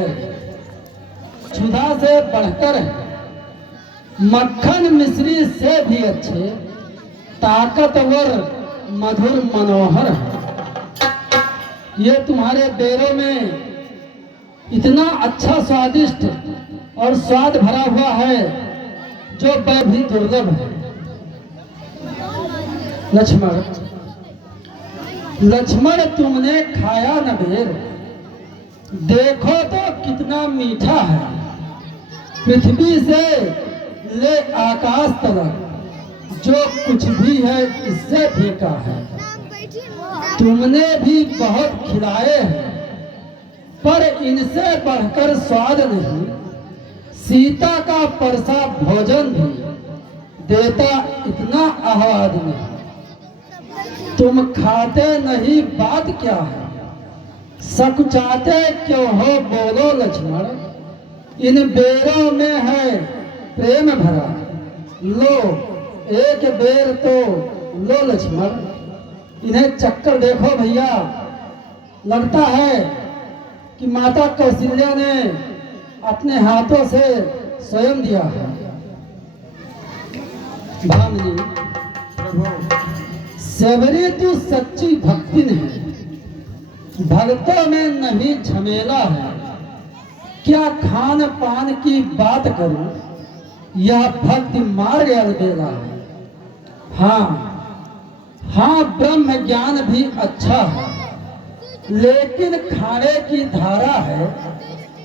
है, सुधा से बढ़कर है, मक्खन मिश्री से भी अच्छे, ताकतवर मधुर मनोहर है। ये तुम्हारे बेरों में इतना अच्छा स्वादिष्ट और स्वाद भरा हुआ है जो भी दुर्लभ है। लक्ष्मण, लक्ष्मण तुमने खाया न बेर, देखो तो कितना मीठा है। पृथ्वी से ले आकाश तक जो कुछ भी है इससे फीका है। तुमने भी बहुत खिलाए हैं पर इनसे बढ़कर स्वाद नहीं। सीता का परसा भोजन भी देता इतना आह्लाद नहीं। तुम खाते नहीं बात क्या है, सकुचाते क्यों हो बोलो लक्ष्मण। इन बेरों में है प्रेम भरा, लो एक बेर तो लो लक्ष्मण। इन्हें चक्कर देखो भैया, लगता है कि माता कौशल्या ने अपने हाथों से स्वयं दिया है। भामिनी, सेवरी तू सच्ची भक्ति नहीं, भक्तों में नहीं झमेला है। क्या खान पान की बात करूं, यह भक्ति मार्ग अलबेला है। हाँ हाँ, ब्रह्म ज्ञान भी अच्छा है, लेकिन खाने की धारा है।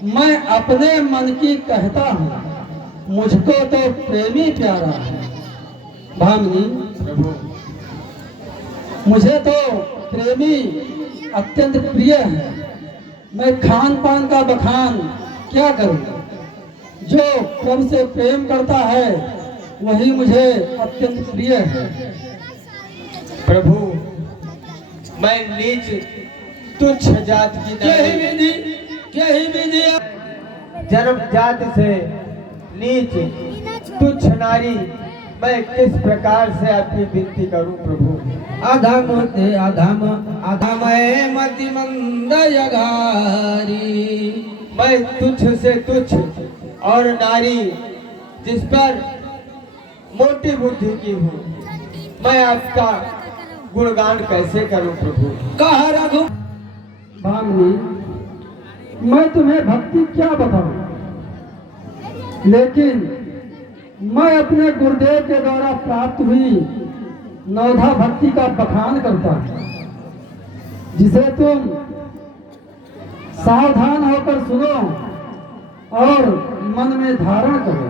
मैं अपने मन की कहता हूँ, मुझको तो प्रेमी प्यारा है। भामिनी, मुझे तो प्रेमी अत्यंत प्रिय है। मैं खान पान का बखान क्या करूं, जो प्रभु से प्रेम करता है वही मुझे अत्यंत प्रिय है। प्रभु, मैं नीच तुच्छ जात की क्या ही विधि जन्म जात से नीच तुच्छ नारी मैं किस प्रकार से आपकी विनती करूं प्रभु। अधम ते अधम, अधमय मति मंद यगारी। मैं तुच्छ से तुच्छ और नारी जिस पर मोटी बुद्धि की हूँ, मैं आपका गुणगान कैसे करूं प्रभु। कहा रघु। भामिनी, मैं तुम्हें भक्ति क्या बताऊं, लेकिन मैं अपने गुरुदेव के द्वारा प्राप्त हुई नवधा भक्ति का बखान करता हूं, जिसे तुम सावधान होकर सुनो और मन में धारण करो।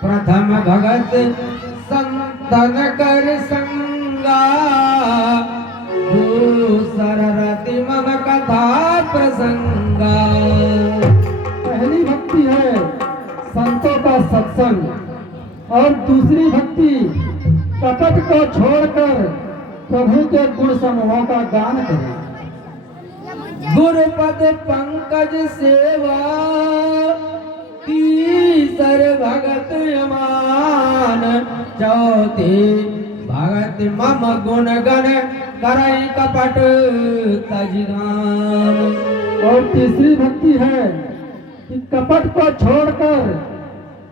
प्रथम भगत संतन कर संगा, दूसर रति मन कथा प्रसंगा। पहली भक्ति है संतों का सत्संग और दूसरी भक्ति कपट को छोड़कर प्रभु के गुण समूहों का गान करें। गुरुपद पंकज सेवा, तीसर भगत यमान, चौथी भगत मम गुण गण करई कपट तजगान। और तीसरी भक्ति है कि कपट को छोड़कर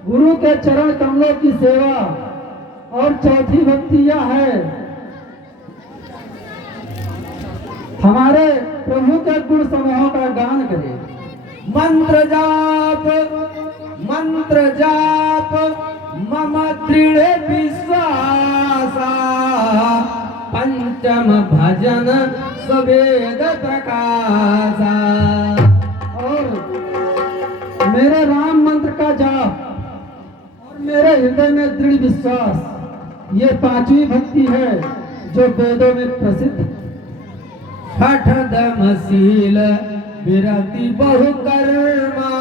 गुरु के चरण कमलों की सेवा। और चौथी भक्ति यह है हमारे प्रभु के गुण समूहों का गान करें। मंत्र जाप मम दृढ़ विश्वासा, पंचम भजन सुवेद प्रकाशा। और मेरे राम मंत्र का जाप और मेरे हृदय में दृढ़ विश्वास, ये पांचवी भक्ति है जो वेदों में प्रसिद्ध है। छठ दमशील विरति बहु कर्मा,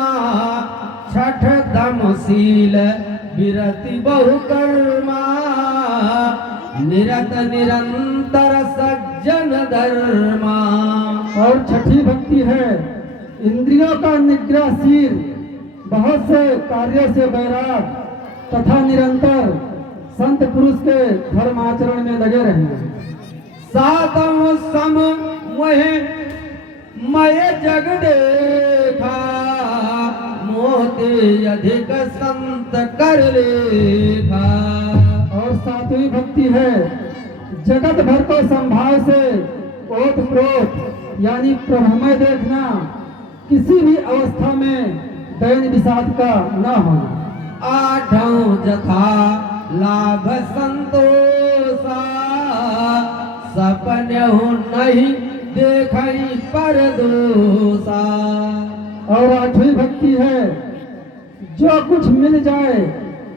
छठ दमशील विरति बहु कर्मा, निरत निरंतर सज्जन धर्मा। और छठी भक्ति है इंद्रियों का निग्रहशील, बहुत से कार्यों से बैराग तथा निरंतर संत पुरुष के धर्माचरण में लगे रहना। सातम सम मोहे मय जग देखा, ते अधिक संत कर लेखा। और सातवीं भक्ति है जगत भर को संभाव से ओत प्रोत यानी प्रभमय देखना, किसी भी अवस्था में दैन विषाद का न होना। आठों जथा लाभ संतोषा, सपन नहीं देखई पर दोषा। और आठवीं भक्ति है जो कुछ मिल जाए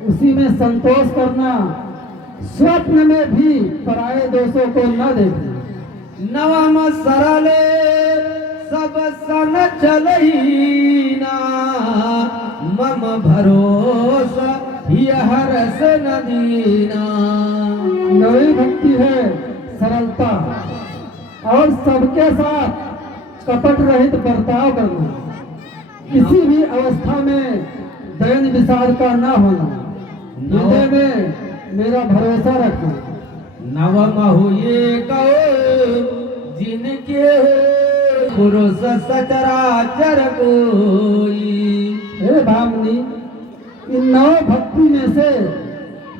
उसी में संतोष करना, स्वप्न में भी पराये दोषों को न देखना। नवम सरले सब सन चलही ना, मम भरोसा यह रस नदीना। नवी भक्ति है सरलता और सबके साथ कपट रहित बर्ताव करना, किसी भी अवस्था में दैन विषाद का न होना, हृदय में मेरा भरोसा रखना। नवम हुए कहो जिनके पुरुष सचराचर कोई। हे भामनी, इन नौ भक्ति में से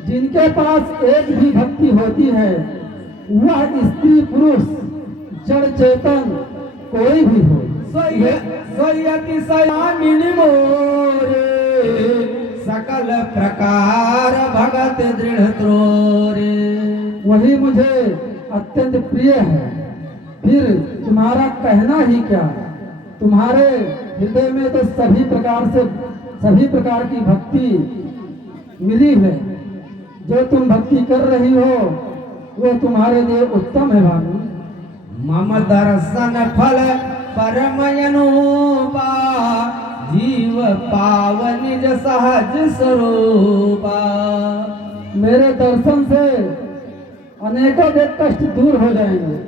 जिनके पास एक भी भक्ति होती है, वह स्त्री पुरुष जड़ चेतन कोई भी हो, सोयति सयामिनी मोरे, सकल प्रकार भगत दृढ़ त्रोरे। वही मुझे अत्यंत प्रिय है, फिर तुम्हारा कहना ही क्या। तुम्हारे हृदय में तो सभी प्रकार की भक्ति मिली है। जो तुम भक्ति कर रही हो वो तुम्हारे लिए उत्तम है भानु। मम दर्शन फल परमयनोपा, जीव पाव निज सहज स्वरूपा। मेरे दर्शन से अनेकों के कष्ट दूर हो जाएंगे।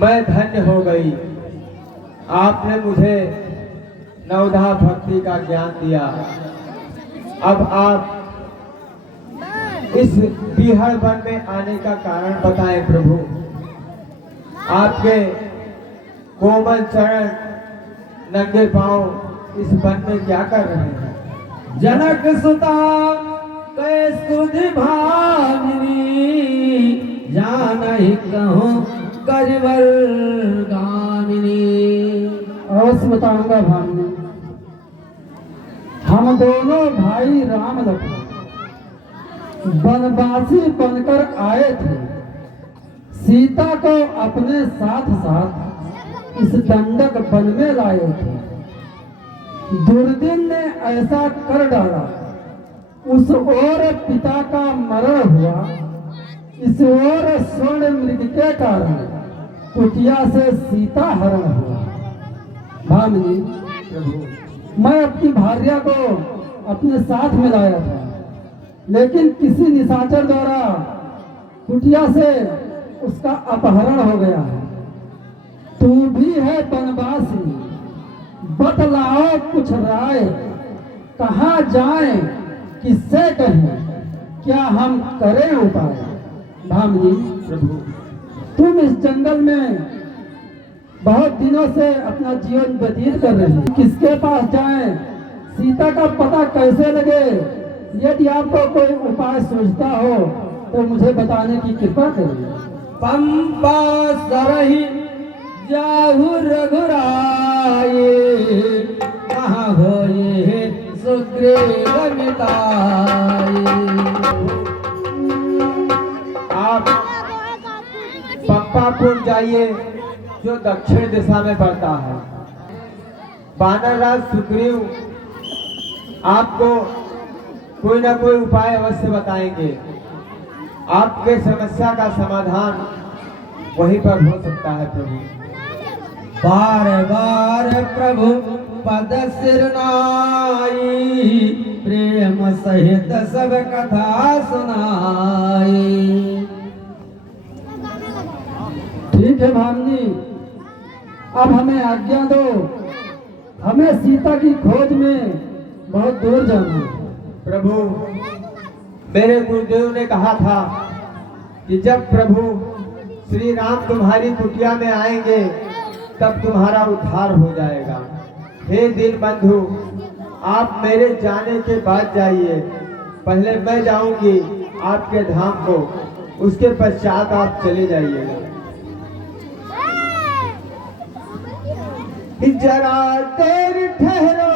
मैं धन्य हो गई, आपने मुझे नवधा भक्ति का ज्ञान दिया। अब आप इस बिहार वन में आने का कारण बताएं प्रभु। आपके कोमल चरण नंगे पांव इस वन में क्या कर रहे हैं? जनक सुता कैस्तुति भामिनी, जानहि कहूँ करिवर गामिनी। अवश्य बताऊंगा भामिनी। हम दोनों भाई राम लखन वनवासी बनकर आए थे। सीता को अपने साथ साथ इस दंडक वन में लाए थे। दुर्दिन ने ऐसा कर डाला, उस ओर पिता का मरण हुआ, इस ओर स्वर्ण मृग के कारण कुटिया से सीता हरण हुआ। भामिनी प्रभु, मैं अपनी भार्या को अपने साथ में लाया था, लेकिन किसी निशाचर द्वारा कुटिया से उसका अपहरण हो गया है। तू भी है वनवासी, बतलाओ कुछ राय, कहाँ जाएं, किससे कहें, क्या हम करें उपाय। भामिनी प्रभु, तुम इस जंगल में बहुत दिनों से अपना जीवन व्यतीत कर रही हो, किसके पास जाएं, सीता का पता कैसे लगे। यदि आपको कोई उपाय सूझता हो तो मुझे बताने की कृपा करिए। पंपा सरही जाहु रघुराए, कहाँ होए सुग्रीव मिताए। आप पंपापुर जाइए जो दक्षिण दिशा में पड़ता है। वानरराज सुग्रीव आपको कोई ना कोई उपाय अवश्य बताएंगे। आपके समस्या का समाधान वहीं पर हो सकता है प्रभु। बार बार प्रभु पद सिरनाई, प्रेम सहित सब कथा सुनाई। ठीक है भामिनी, अब हमें आज्ञा दो, हमें सीता की खोज में बहुत दूर जाना है। प्रभु, मेरे गुरुदेव ने कहा था कि जब प्रभु श्री राम तुम्हारी कुटिया में आएंगे तब तुम्हारा उद्धार हो जाएगा। हे दिल बंधु, आप मेरे जाने के बाद जाइए, पहले मैं जाऊंगी आपके धाम को, उसके पश्चात आप चले जाइएगा। जरा देर ठहरो।